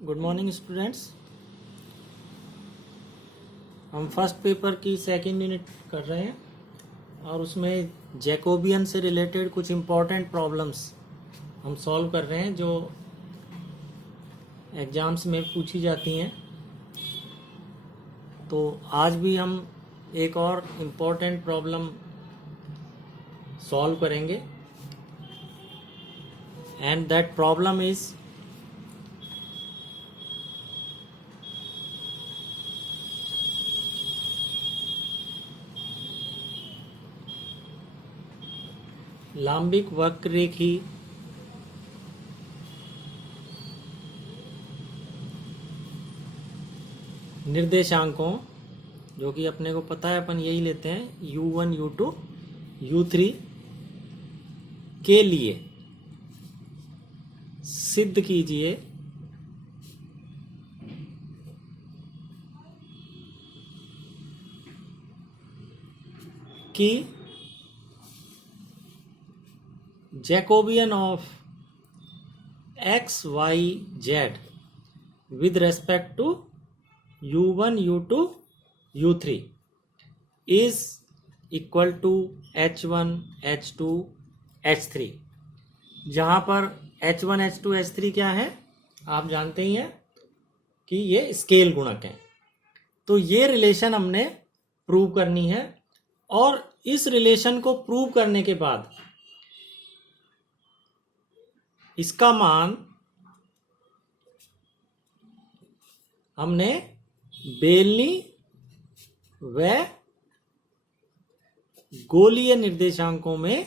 Good morning students. हम first paper की second unit कर रहे हैं और उसमें जैकोबियन से रिलेटेड कुछ इम्पोर्टेंट प्रॉब्लम्स हम सॉल्व कर रहे हैं जो एग्ज़ाम्स में पूछी जाती हैं। तो आज भी हम एक और इम्पोर्टेंट प्रॉब्लम सॉल्व करेंगे एंड दैट प्रॉब्लम इज़ लांबिक वक्ररेखी निर्देशांकों, जो कि अपने को पता है, अपन यही लेते हैं u1 u2 u3 के लिए सिद्ध कीजिए कि Jacobian of x y z with respect to u1 u2 u3 is equal to h1 h2 h3। जहाँ पर h1 h2 h3 क्या है आप जानते ही हैं कि ये स्केल गुणक हैं। तो ये रिलेशन हमने प्रूव करनी है और इस रिलेशन को प्रूव करने के बाद इसका मान हमने बेलनी व गोलीय निर्देशांकों में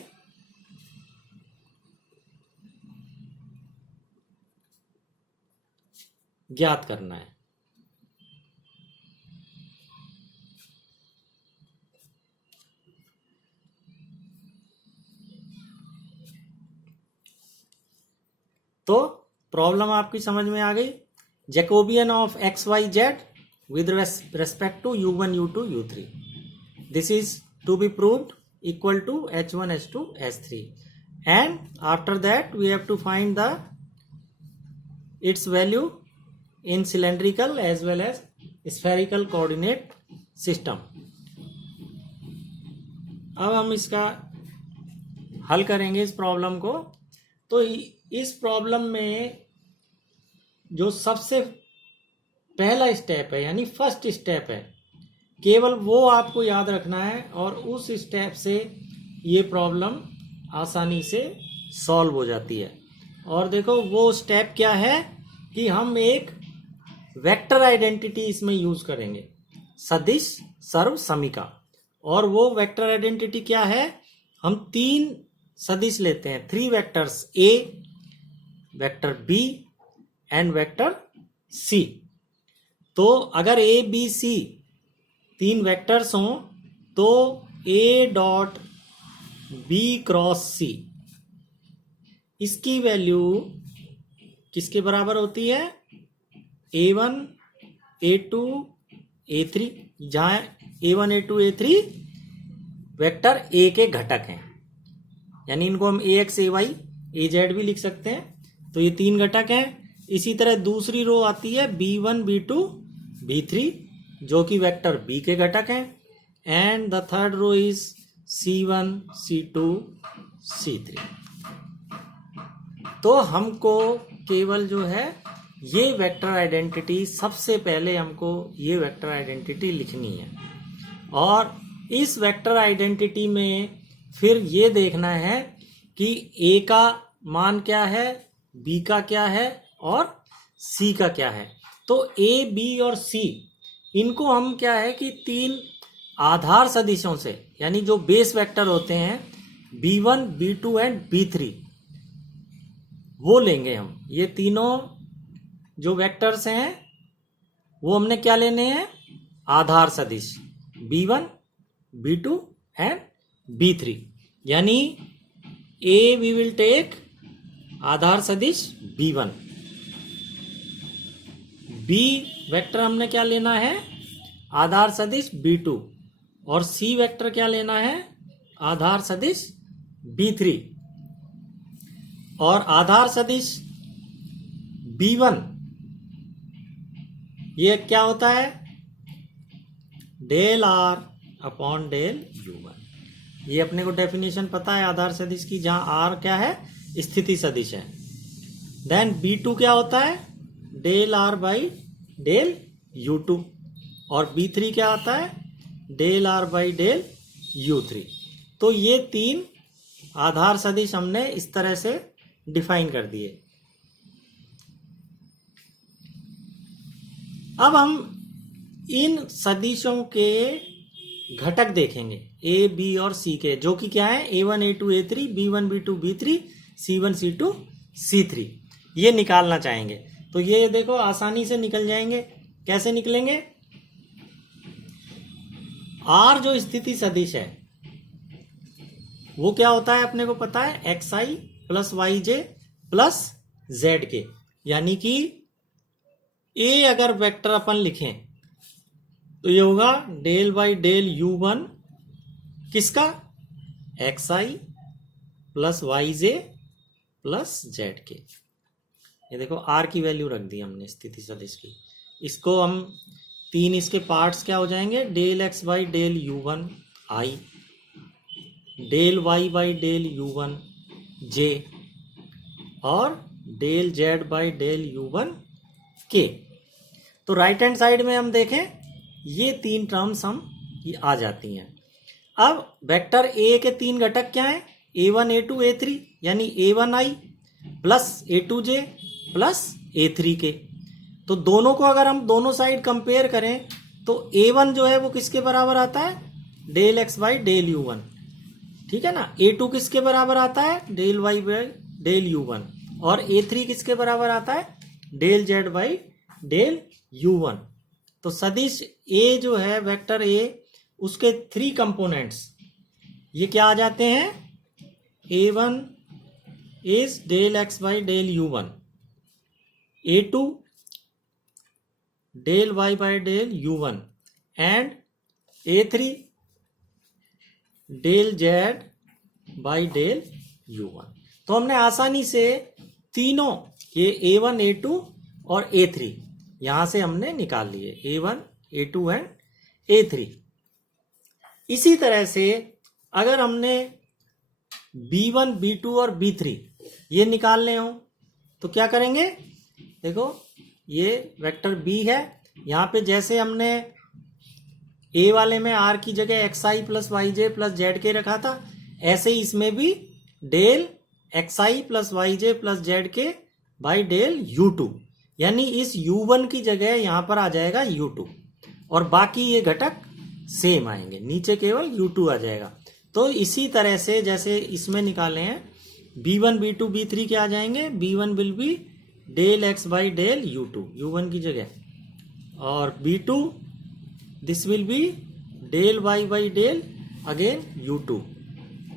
ज्ञात करना है। तो प्रॉब्लम आपकी समझ में आ गई। Jacobian of x y z with respect to u1 u2 u3, this is to be proved equal to h1 h2 h3, and after that we have to find the its value in cylindrical as well as spherical coordinate system। अब हम इसका हल करेंगे इस problem को। तो इस problem में जो सबसे पहला स्टेप है यानी फर्स्ट स्टेप है, केवल वो आपको याद रखना है और उस स्टेप से ये प्रॉब्लम आसानी से सॉल्व हो जाती है। और देखो वो स्टेप क्या है कि हम एक वेक्टर आइडेंटिटी इसमें यूज करेंगे, सदिश सर्व समीका। और वो वेक्टर आइडेंटिटी क्या है, हम तीन सदिश लेते हैं, 3 vectors A, vector B and vector C. तो अगर ए बी सी 3 वेक्टर्स हों तो A dot B cross C इसकी वैल्यू किसके बराबर होती है, a1 a2 a3, जहां a1 a2 a3 vector A के घटक हैं, यानी इनको हम ax ay az भी लिख सकते हैं। तो ये 3 घटक हैं। इसी तरह दूसरी रो आती है b1 b2 b3 जो कि वेक्टर b के घटक हैं, and the third row is c1 c2 c3। तो हमको केवल जो है ये वेक्टर आइडेंटिटी, सबसे पहले हमको ये वेक्टर आइडेंटिटी लिखनी है और इस वेक्टर आइडेंटिटी में फिर ये देखना है कि a का मान क्या है, b का क्या है और c का क्या है। तो a b और c इनको हम क्या है कि 3 आधार सदिशों से, यानी जो बेस वेक्टर होते हैं b1 b2 एंड b3, वो लेंगे हम। ये तीनों जो वेक्टर्स हैं वो हमने क्या लेने हैं, आधार सदिश b1 b2 एंड b3, यानी a we will take आधार सदिश b1, b वेक्टर हमने क्या लेना है, आधार सदिश b2, और c वेक्टर क्या लेना है, आधार सदिश b3। और आधार सदिश b1 ये क्या होता है, del are upon del U1। ये अपने को डेफिनेशन पता है आधार सदिश की, जहां आर क्या है, स्थिति सदिश है। देन B2 क्या होता है, del R by del U2, और B3 क्या आता है, del R by del U3। तो ये तीन आधार सदिश हमने इस तरह से डिफाइन कर दिए। अब हम इन सदिशों के घटक देखेंगे ए, बी और सी के, जो कि क्या है, A1 A2 A3, B1 B2 B3, C1 C2 C3। ये निकालना चाहेंगे तो ये देखो आसानी से निकल जाएंगे। कैसे निकलेंगे, आर जो स्थिति सदिश है वो क्या होता है अपने को पता है, XI plus YJ plus ZK, यानी कि ए अगर वेक्टर अपन लिखें तो ये होगा डेल बाई डेल U1 किसका, XI plus YJ plus ZK। ये देखो आर की वैल्यू रख दी हमने स्थिति सदिश की। इसको हम तीन इसके पार्ट्स क्या हो जाएंगे, del x by del U1 I, del y by del U1 J, और del z by del U1 K। तो राइट हैंड साइड में हम देखें ये तीन टर्म्स हम ये आ जाती हैं। अब वेक्टर ए के तीन घटक क्या हैं, A1 A2 A3, यानी A1I plus A2J plus A3K। तो दोनों को अगर हम दोनों साइड कंपेयर करें तो A1 जो है वो किसके बराबर आता है, del x by del U1, ठीक है ना। A2 किसके बराबर आता है, del y by del U1, और A3 किसके बराबर आता है, del z by del U1। तो सदिश A जो है वेक्टर A, उसके थ्री कंपोनेंट्स ये क्या आ जाते हैं, A1 is del x by del U1, A2 del y by del U1, and A3 del z by del U1। तो हमने आसानी से तीनों ये A1 A2 और A3 यहां से हमने निकाल लिए, A1 A2 एंड A3। इसी तरह से अगर हमने B1 B2 और B3 ये निकालने हो तो क्या करेंगे, देखो ये वेक्टर B है, यहाँ पे जैसे हमने A वाले में R की जगह XI plus YJ plus ZK रखा था, ऐसे ही इसमें भी del XI plus YJ plus ZK by del U2, यानी इस U1 की जगह यहाँ पर आ जाएगा U2, और बाकी ये घटक सेम आएंगे, नीचे केवल U2 आ जाएगा। तो इसी तरह से जैसे इसमें निकाले हैं B1 B2 B3 के आ जाएंगे, B1 will be del x by del U2 U1 की जगह, और B2 this will be del y by del again U2,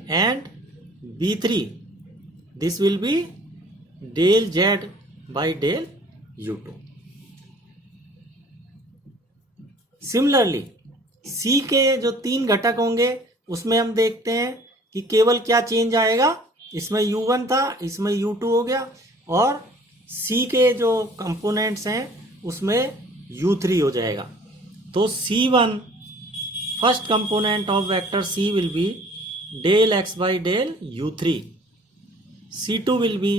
and B3 this will be del z by del U2। Similarly C के जो तीन घटक होंगे उसमें हम देखते हैं कि केवल क्या चेंज आएगा, इसमें U1 था, इसमें U2 हो गया, और C के जो कंपोनेंट्स हैं उसमें U3 हो जाएगा। तो C1 first component of vector C will be del x by del U3, C2 will be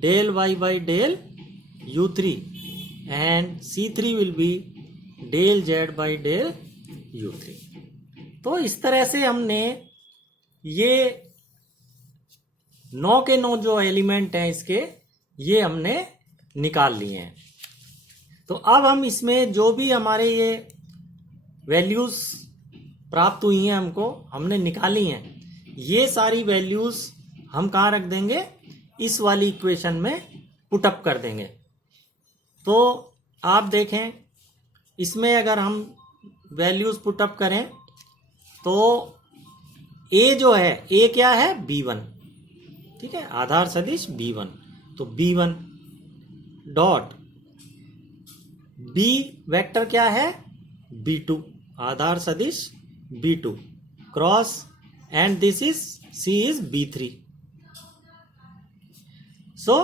del y by del U3, and C3 will be del z by del U3। तो इस तरह से हमने ये 9 के 9 जो एलिमेंट हैं इसके ये हमने निकाल लिए हैं। तो अब हम इसमें जो भी हमारे ये वैल्यूज प्राप्त हुई हैं हमने निकाली हैं, ये सारी वैल्यूज हम कहाँ रख देंगे, इस वाली इक्वेशन में पुटअप कर देंगे। तो आप देखें इसमें अगर हम वैल्यूज पुटअप करें तो A जो है, A क्या है, B1, ठीक है, आधार सदिश B1। तो B1 डॉट B वेक्टर क्या है, B2, आधार सदिश B2 cross, and this is C is B3। सो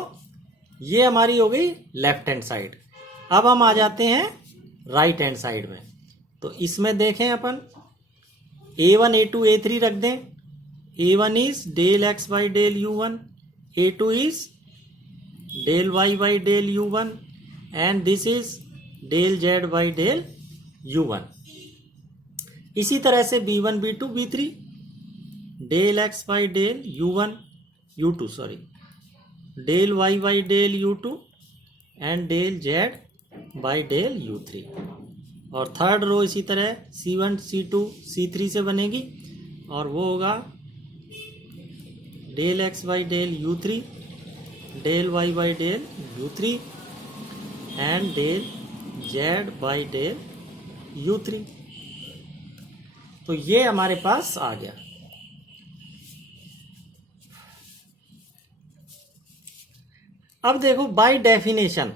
ये हमारी हो गई लेफ्ट हैंड साइड। अब हम आ जाते हैं राइट हैंड साइड में। तो इसमें देखें अपन A1 A2 A3 रख दें। A1 is del x by del U1, A2 is del y by del U1 and this is del z by del U1। इसी तरह से B1 B2 B3 del x by del U1 U2 sorry del y by del U2 and del z by del U3। और third row इसी तरह C1 C2 C3 से बनेगी और वो होगा del x by del U3 del y by del U3 and del z by del U3। तो ये हमारे पास आ गया। अब देखो बाय डेफिनेशन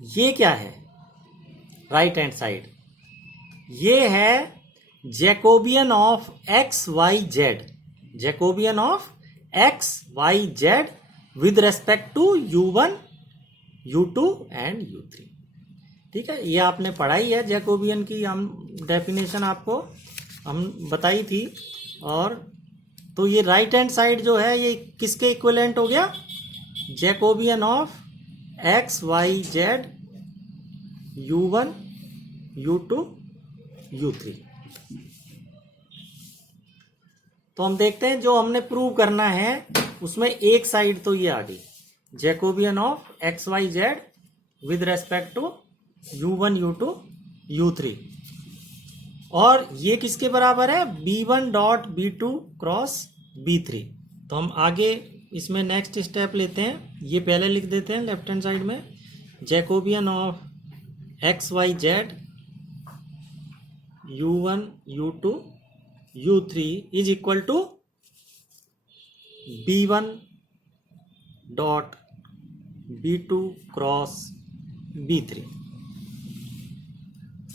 ये क्या है, राइट हैंड साइड ये है Jacobian of x y z, Jacobian of x y z with respect to U1 U2 and U3। ठीक है, ये आपने पढ़ाई है जैकोबियन की, हम डेफिनेशन आपको हम बताई थी। और तो ये राइट हैंड साइड जो है ये किसके इक्विवेलेंट हो गया, Jacobian of x y z U1 U2 U3। तो हम देखते हैं जो हमने प्रूव करना है उसमें एक साइड तो ये आ गई, Jacobian of x y z with respect to U1 U2 U3। और ये किसके बराबर है, B1 dot B2 cross B3। तो हम आगे इसमें नेक्स्ट स्टेप लेते हैं, ये पहले लिख देते हैं लेफ्ट हैंड साइड में, Jacobian of x y z U1 U2 U3 is equal to B1 dot B2 cross B3।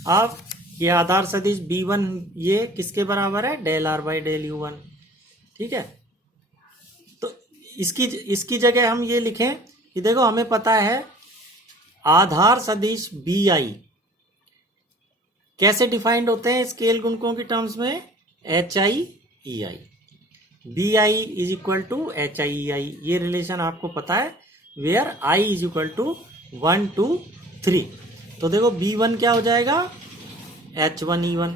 अब ये आधार सदिश B1 ये किसके बराबर है, del R by del U1। ठीक है, तो इसकी जगह हम ये लिखें कि देखो हमें पता है आधार सदिश BI कैसे डिफाइंड होते हैं स्केल गुणकों की टर्म्स में, HI EI, BI is equal to HI EI। ये रिलेशन आपको पता है, where I is equal to 1 2 3। तो देखो B1 क्या हो जाएगा, H1 E1,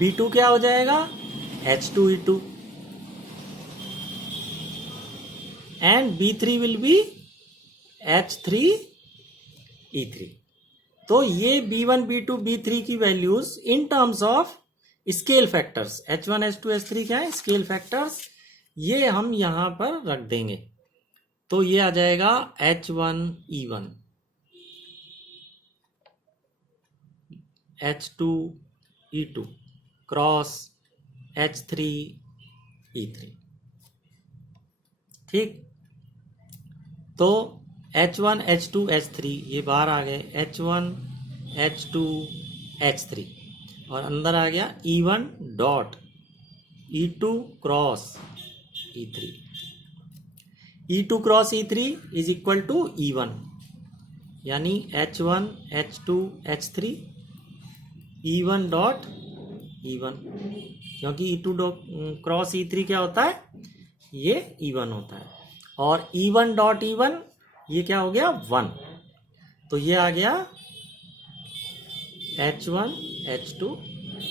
B2 क्या हो जाएगा, H2 E2 and B3 will be H3 E3। तो ये B1 B2 B3 की values in terms of scale factors, H1 H2 H3 क्या है, स्केल फैक्टर्स, ये हम यहां पर रख देंगे। तो ये आ जाएगा H1 E1 H2 E2 cross H3 E3। ठीक, तो H1 H2 H3 ये बाहर आ गए, H1 H2 H3 और अंदर आ गया E1 dot E2 cross E3। E2 cross E3 is equal to E1, यानी H1 H2 H3 E1 dot E1, क्योंकि E2 क्रॉस E3 क्या होता है, ये E1 होता है। और E1 डॉट E1 ये क्या हो गया 1, तो ये आ गया H1 H2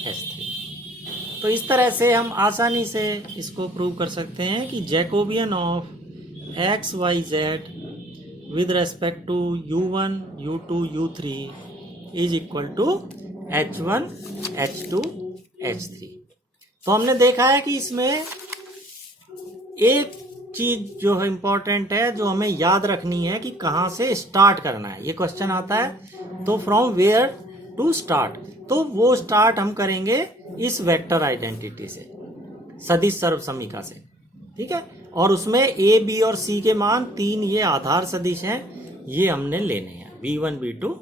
H3। तो इस तरह से हम आसानी से इसको प्रूव कर सकते हैं कि Jacobian of x y z with respect to U1 U2 U3 is equal to H1 H2 H3। तो हमने देखा है कि इसमें एक चीज जो है इंपॉर्टेंट है, जो हमें याद रखनी है कि कहां से स्टार्ट करना है। ये क्वेश्चन आता है तो फ्रॉम वेयर टू स्टार्ट, तो वो स्टार्ट हम करेंगे इस वेक्टर आइडेंटिटी से, सदिश सर्वसमीका से। ठीक है, और उसमें A B और C के मान 3 ये आधार सदिश हैं, ये हमने लेने हैं B1 B2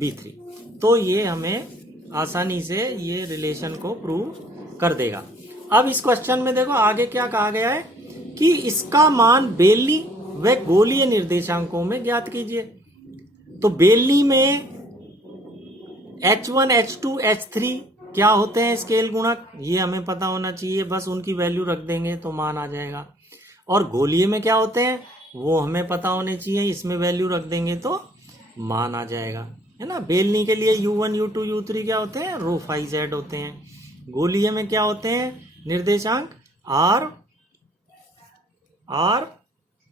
B3। तो ये हमें आसानी से ये रिलेशन को प्रूव कर देगा। अब इस क्वेश्चन में देखो आगे क्या कहा गया है कि इसका मान बेलनी व गोलीय निर्देशांकों में ज्ञात कीजिए। तो बेलनी में H1 H2 H3 क्या होते हैं स्केल गुणक, ये हमें पता होना चाहिए, बस उनकी वैल्यू रख देंगे तो मान आ जाएगा। और गोलीय में क्या होते हैं वो हमें पता होने चाहिए, इसमें वैल्यू रख देंगे तो मान आ जाएगा, है ना। बेलनी के लिए U1 U2 U3 क्या होते हैं, रो फाई जेड होते हैं। गोलीय में क्या होते हैं निर्देशांक, आर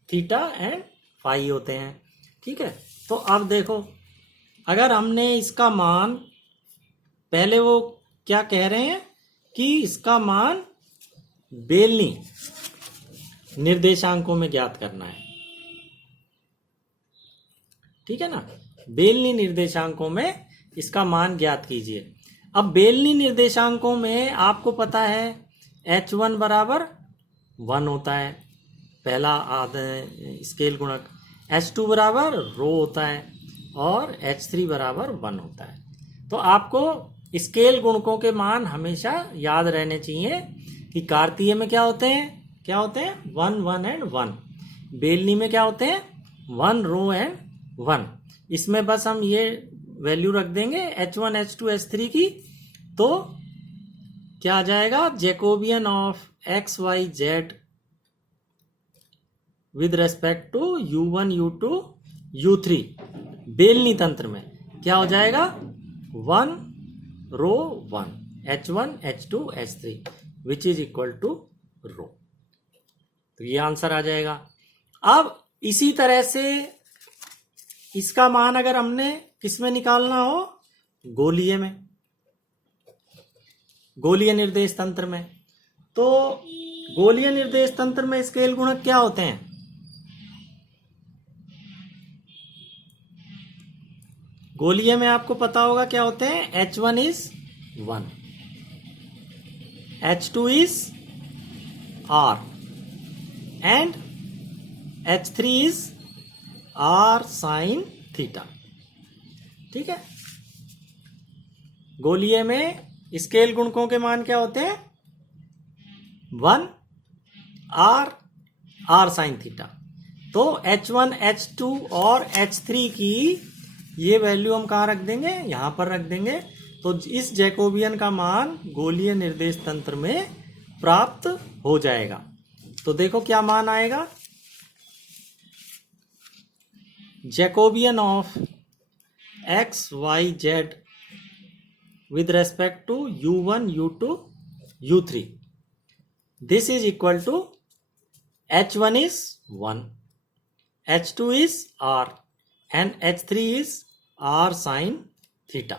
थीटा एंड फाई होते हैं। ठीक है, तो अब देखो अगर हमने इसका मान, पहले वो क्या कह रहे हैं कि इसका मान बेलनी निर्देशांकों में ज्ञात करना है, ठीक है ना। बेलनी निर्देशांकों में इसका मान ज्ञात कीजिए। अब बेलनी निर्देशांकों में आपको पता है H1 बराबर 1 होता है, पहला स्केल गुणक, H2 बराबर रो होता है और H3 बराबर 1 होता है। तो आपको स्केल गुणकों के मान हमेशा याद रहने चाहिए कि कार्तीय में क्या होते हैं 1 1 एंड 1, बेलनी में क्या होते हैं 1 रो एंड 1। इसमें बस हम ये वैल्यू रख देंगे H1 H2 H3 की, तो क्या आ जाएगा, Jacobian of x y z with respect to U1 U2 U3 बेलनी तंत्र में क्या हो जाएगा 1 rho 1 H1 H2 H3 which is equal to rho. तो ये आंसर आ जाएगा। अब इसी तरह से इसका मान अगर हमने किस में निकालना हो, गोलीय में, गोलीय निर्देश तंत्र में, तो गोलीय निर्देश तंत्र में स्केल गुणक क्या होते हैं, गोलीय में आपको पता होगा क्या होते हैं, H1 is 1, H2 is R and H3 is R sine theta. ठीक है, गोलीय में स्केल गुणकों के मान क्या होते हैं 1 R साइन थीटा। तो H1 H2 और H3 की ये वैल्यू हम कहाँ रख देंगे, यहां पर रख देंगे। तो इस जैकोबियन का मान गोलीय निर्देश तंत्र में प्राप्त हो जाएगा। तो देखो क्या मान आएगा, Jacobian of x y z with respect to U1 U2 U3 this is equal to H1 is 1, H2 is R and H3 is R sin theta.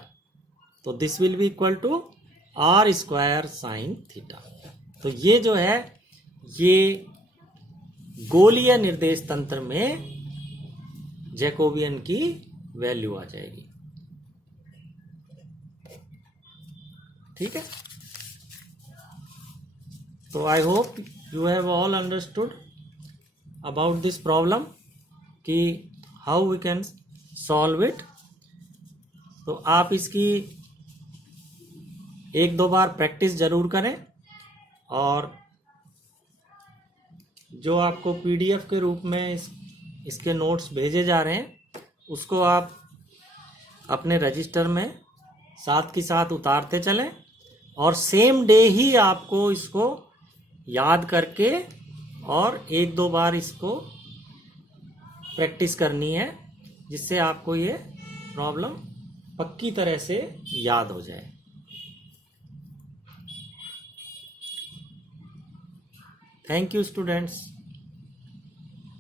तो this will be equal to R square sin theta. तो ये जो है ये गोलीय निर्देश तंत्र में जैकोबियन की वैल्यू आ जाएगी। ठीक है, तो I hope you have all understood about this problem कि how we can solve it. तो आप इसकी एक दो बार प्रैक्टिस जरूर करें और जो आपको पीडीएफ के रूप में इसके नोट्स भेजे जा रहे हैं उसको आप अपने रजिस्टर में साथ के साथ उतारते चलें और सेम डे ही आपको इसको याद करके और एक दो बार इसको प्रैक्टिस करनी है, जिससे आपको ये प्रॉब्लम पक्की तरह से याद हो जाए। Thank you students.